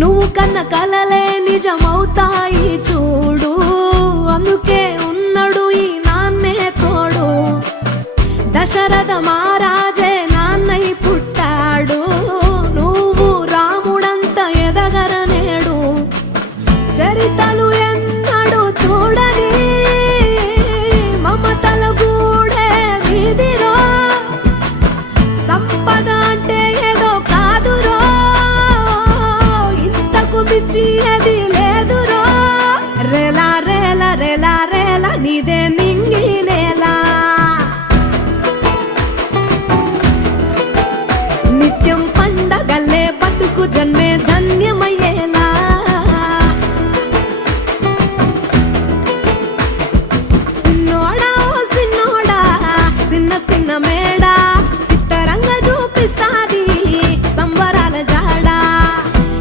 నువ్వు కన్న కలలే నిజమవుతాయి చూడు, అందుకే ఉన్నాడు ఈ నాన్నే తోడు. దశరథ మహారాజే నాన్నై పుట్టాడు, నువ్వు రాముడంత ఎదగరనేడు. చరితలు ఎన్నడు చూడని మమతల గూడే వీధిరో, సంపద అంటే ఏదో కాదురో, ఇంతకు మించి